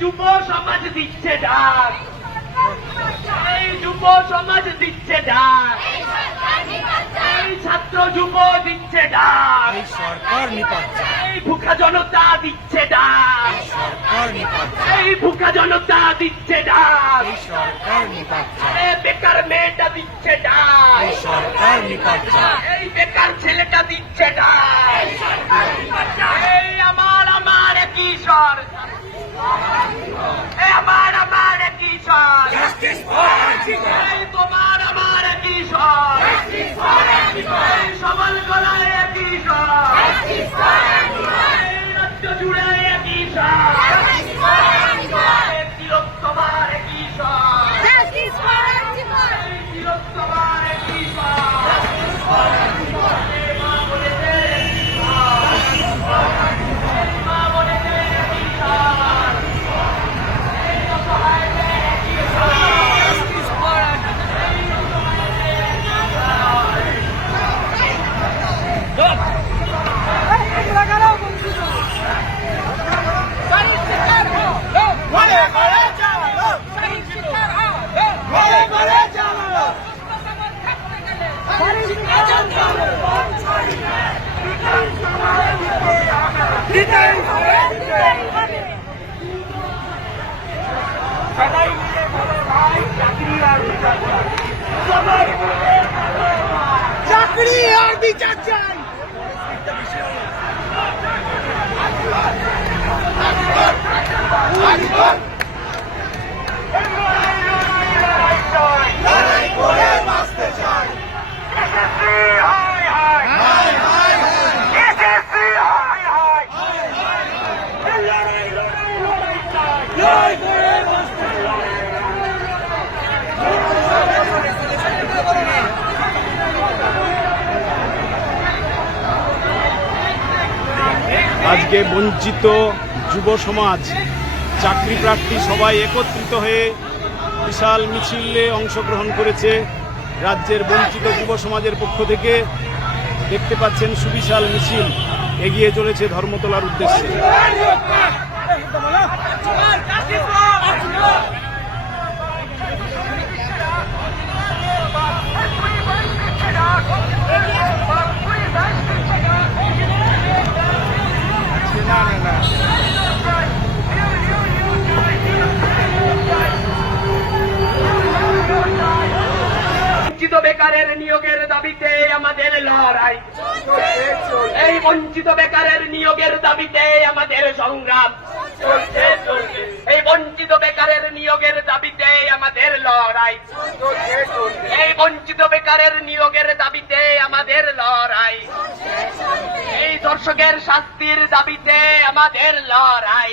যুব সমাজ দিচ্ছে ডাক এই যুব সমাজ দিচ্ছে ডাক। এই ছাত্র যুব দিচ্ছে ডাক। এই সরকার এই ভুখা জনতা দিচ্ছে ডাক। সরকার এই ভুখা জনতা দিচ্ছে ডাক। এই সরকার বেকার মেয়েটা দিচ্ছে ডাক। এই সরকার এই বেকার ছেলেটা দিচ্ছে ডাক এই আমার আমার কিশোর এই আমার আমার কিশোর চাকরি আর বিচার চাই। লড়াই আজকে বঞ্চিত যুব সমাজ, চাকরি প্রার্থী সবাই একত্রিত হয়ে বিশাল মিছিলে অংশগ্রহণ করেছে। রাজ্যের বঞ্চিত যুব সমাজের পক্ষ থেকে দেখতে পাচ্ছেন সুবিশাল মিছিল, এগিয়ে চলেছে ধর্মতলার উদ্দেশ্যে। বেকারের নিয়োগের দাবিতে আমাদের লড়াই। এই বঞ্চিত বেকারের নিয়োগের দাবিতে আমাদের সংগ্রাম। এই বঞ্চিত বেকারের নিয়োগের দাবিতে আমাদের লড়াই। এই বঞ্চিত বেকারের নিয়োগের দাবিতে আমাদের লড়াই। এই দর্শকের শাস্তির দাবিতে আমাদের লড়াই।